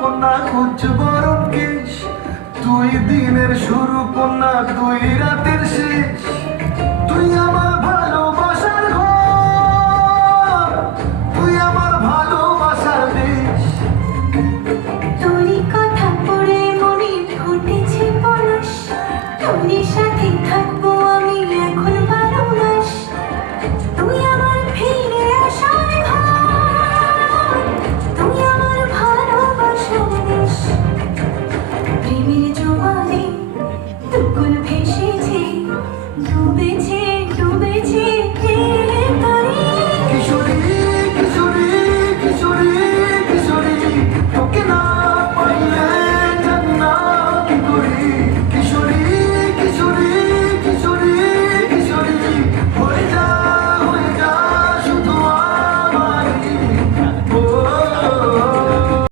কন্যা খুঁজ বরণ কেশ, তুই দিনের শুরু কন্যা তুই রাতের শেষ, তুই আমার